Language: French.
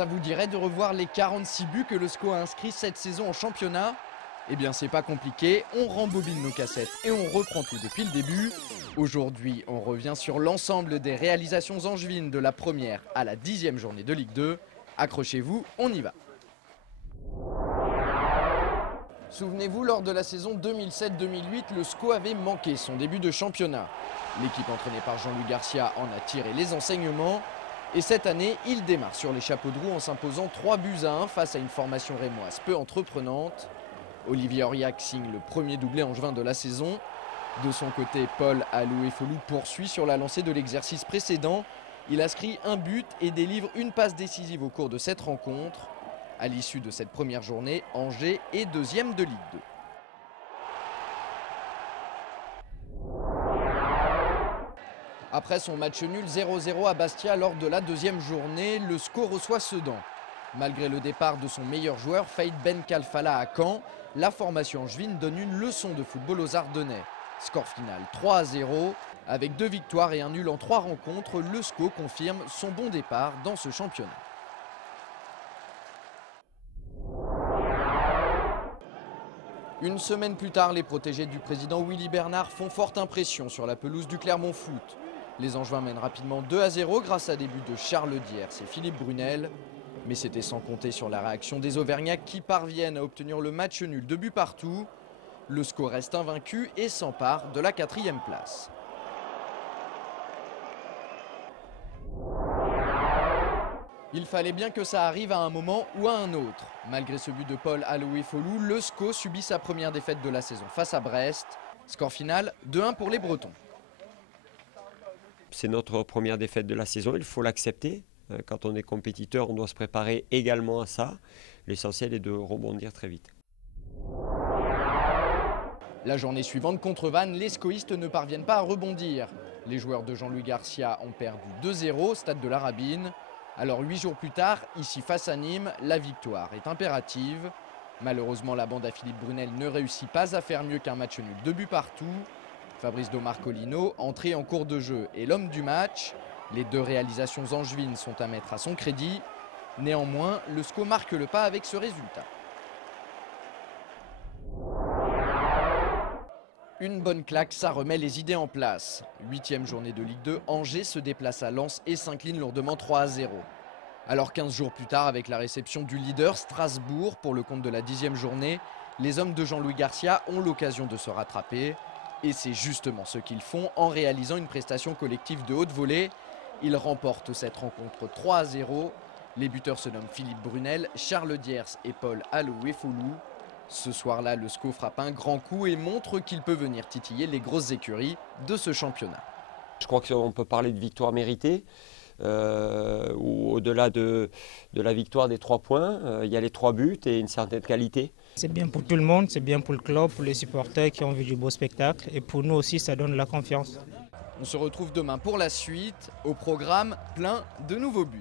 Ça vous dirait de revoir les 46 buts que le SCO a inscrits cette saison en championnat? Eh bien c'est pas compliqué, on rembobine nos cassettes et on reprend tout depuis le début. Aujourd'hui on revient sur l'ensemble des réalisations angevines de la première à la 10e journée de Ligue 2. Accrochez-vous, on y va. Souvenez-vous, lors de la saison 2007-2008, le SCO avait manqué son début de championnat. L'équipe entraînée par Jean-Louis Garcia en a tiré les enseignements. Et cette année, il démarre sur les chapeaux de roue en s'imposant 3-1 face à une formation rémoise peu entreprenante. Olivier Auriac signe le premier doublé angevin de la saison. De son côté, Paul Alouefolou poursuit sur la lancée de l'exercice précédent. Il inscrit un but et délivre une passe décisive au cours de cette rencontre. À l'issue de cette première journée, Angers est deuxième de Ligue 2. Après son match nul 0-0 à Bastia lors de la deuxième journée, le SCO reçoit Sedan. Malgré le départ de son meilleur joueur, Faïd Ben Kalfala à Caen, la formation angevine donne une leçon de football aux Ardennais. Score final 3-0. Avec 2 victoires et un nul en 3 rencontres, le SCO confirme son bon départ dans ce championnat. Une semaine plus tard, les protégés du président Willy Bernard font forte impression sur la pelouse du Clermont Foot. Les Angevins mènent rapidement 2-0 grâce à des buts de Charles Diers et Philippe Brunel. Mais c'était sans compter sur la réaction des Auvergnats qui parviennent à obtenir le match nul 2 buts partout. Le SCO reste invaincu et s'empare de la 4e place. Il fallait bien que ça arrive à un moment ou à un autre. Malgré ce but de Paul Alouefolou, le SCO subit sa première défaite de la saison face à Brest. Score final 2-1 pour les Bretons. C'est notre première défaite de la saison, il faut l'accepter. Quand on est compétiteur, on doit se préparer également à ça. L'essentiel est de rebondir très vite. La journée suivante contre Vannes, les SCOistes ne parviennent pas à rebondir. Les joueurs de Jean-Louis Garcia ont perdu 2-0 au stade de la Rabine. Alors 8 jours plus tard, ici face à Nîmes, la victoire est impérative. Malheureusement, la bande à Philippe Brunel ne réussit pas à faire mieux qu'un match nul 2 buts partout. Fabrice Domarcolino, entré en cours de jeu, est l'homme du match. Les 2 réalisations angevines sont à mettre à son crédit. Néanmoins, le SCO marque le pas avec ce résultat. Une bonne claque, ça remet les idées en place. 8e journée de Ligue 2, Angers se déplace à Lens et s'incline lourdement 3-0. Alors 15 jours plus tard, avec la réception du leader Strasbourg pour le compte de la 10e journée, les hommes de Jean-Louis Garcia ont l'occasion de se rattraper. Et c'est justement ce qu'ils font en réalisant une prestation collective de haute volée. Ils remportent cette rencontre 3-0. Les buteurs se nomment Philippe Brunel, Charles Diers et Paul Alouefolou. Ce soir-là, le SCO frappe un grand coup et montre qu'il peut venir titiller les grosses écuries de ce championnat. Je crois qu'on peut parler de victoire méritée. Où au-delà de la victoire des 3 points, il y a les 3 buts et une certaine qualité. C'est bien pour tout le monde, c'est bien pour le club, pour les supporters qui ont vu du beau spectacle et pour nous aussi ça donne la confiance. On se retrouve demain pour la suite, au programme plein de nouveaux buts.